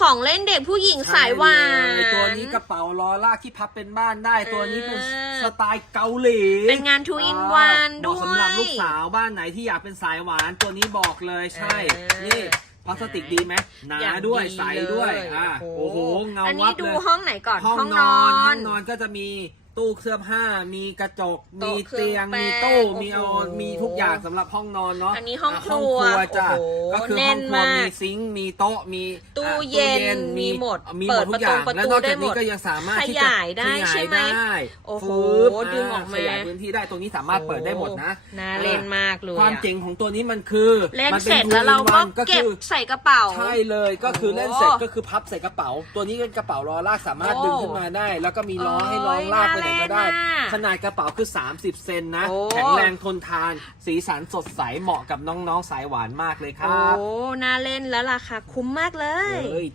ของเล่นเด็กผู้หญิงสายหวานใช่เลยตัวนี้กระเป๋าล้อลากที่พับเป็นบ้านได้ ตัวนี้เป็นเออสไตล์เกาหลี เป็นงาน two in อ่า one เหมาะสำหรับด้วยลูกสาวบ้านไหนที่อยากเป็นสายหวาน ตัวนี้บอกเลยใช่เออนี่พลาสติกดีไหมหนาอย่างด้วยดีใสด้วยเลยอ่าโอ้โหเงาอันวันี้บดูเลยห้องไหนก่อนห้องห้องนนออนนห้องนอนก็จะมี ตู้เสื้อผ้า มีกระจกมีโต๊ะเครื่องเตียงแป้งมีตู้โอ้โหมีเอามีทุกอย่างสำหรับห้องนอนเนาะอันนี้ห้องะครัวจ้ะโอ้โหก็คือแน่ห้อนงครัวมากมีซิงค์มีโต๊ะมีตู้อะเย็นมีหมดมีหเปิมดดทุกอย่างประตูแล้วนอกจากได้หมนี้ดก็ยังสามารถที่ขจะยายได้ขยาใช่ยไหมได้โอ้โหฟึบดึงออกมา ขยายพื้นที่ได้ตรงนี้สามารถเปิดได้หมดนะ น่าเล่นมากเลยความอะเจ๋งของตัวนี้มันคือเล่นมัเสร็จป็นแล้วเรา two in ก็ one ก็เก็บคือ ใส่กระเป๋า ใช่เลยก็คือเล่นโอ้เสร็จก็คือพับใส่กระเป๋า ตัวนี้เป็นกระเป๋าล้อลากสามารถโอ้ดึงขึ้นมาได้ แล้วก็มีล้อให้น้องโอ้ยลากไปไหนก็ได้น่าเล่นมากขนาดกระเป๋าคือ 30 เซนนะ โอ้ แข็งแรงทนทาน สีสันสดใสเหมาะกับน้องๆสายหวานมากเลยคโอ้รับน่าเล่นแล้วราคาคุ้มมากเลย เอ้ย